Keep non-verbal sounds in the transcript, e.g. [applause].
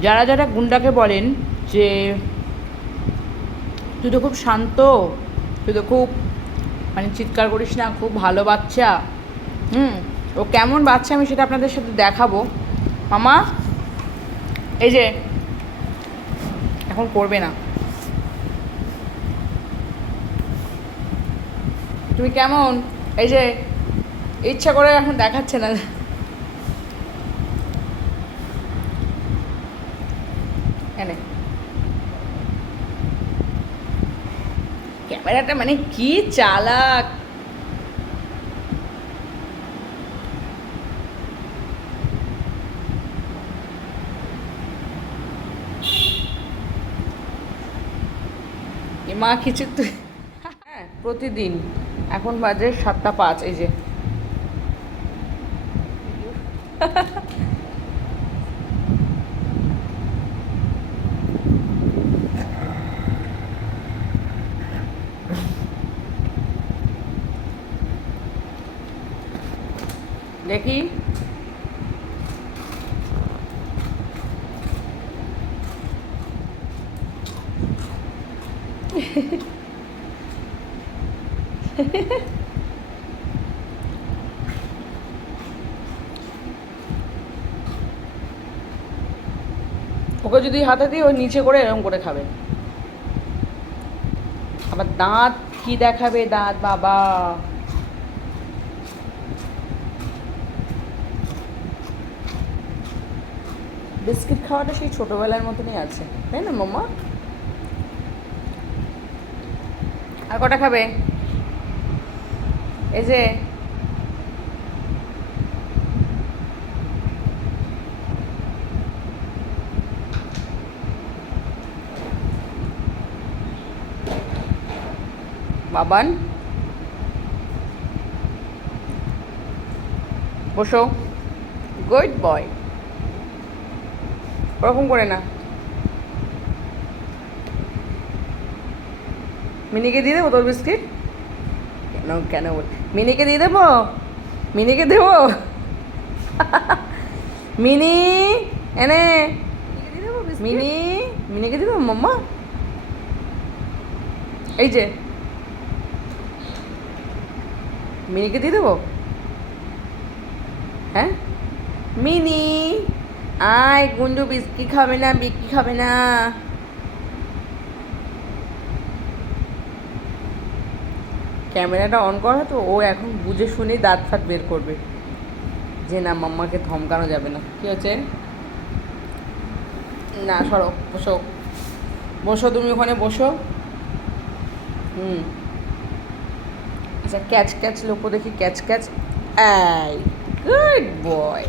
যারা যারা গুন্ডাকে বলেন যে তুই তো খুব শান্ত, তুই তো খুব মানে চিৎকার করিস না, খুব ভালো বাচ্চা, হুম, ও কেমন বাচ্চা আমি সেটা আপনাদের সাথে দেখাবো। মামা, এই যে, এখন করবে না। তুমি কেমন? এই যে, ইচ্ছা করে এখন দেখাচ্ছে না। এনে। ক্যামেরাটা মানে কি চালাক। মা কিছু তুই হ্যাঁ প্রতিদিন। এখন বাজে সাতটা পাঁচ, এই যে। দেখি। ওকে যদি হাতে দিই ওই নিচে করে এরকম করে খাবে। আবার দাঁত কি দেখাবে? দাঁত, বাবা। বিস্কিট খাওয়াটা সেই ছোটবেলার মতনই আছে, তাই না, মাম্মা? আর কটা খাবে? এই যে, বাবান, বসো। Good boy. ওরকম করে না। মিনিকে দিয়ে দেবো তোর বিস্কিট? কেন কেন বল মিনিকে দিয়ে দেবো? মিনিকে দেবো? [laughs] মিনি, এনে। মিনি, মিনিকে দিয়ে দেবো, মাম্মা? এই যে। মিনিকে দিয়ে দেবো? হ্যাঁ? মিনি। আয় গুঞ্জু বিস্কি খাবে না বিক্রি খাবে না? ক্যামেরাটা অন করা তো, ও এখন বুঝে শুনে দাঁত ফাত বের করবে। যে না, মাম্মাকে ধমকানো যাবে না। কি হচ্ছে? না, সরো, বসো। বসো, তুমি ওখানে বসো। হুম। আচ্ছা ক্যাচ ক্যাচ লোকো দেখি, ক্যাচ ক্যাচ। এই গুড বয়।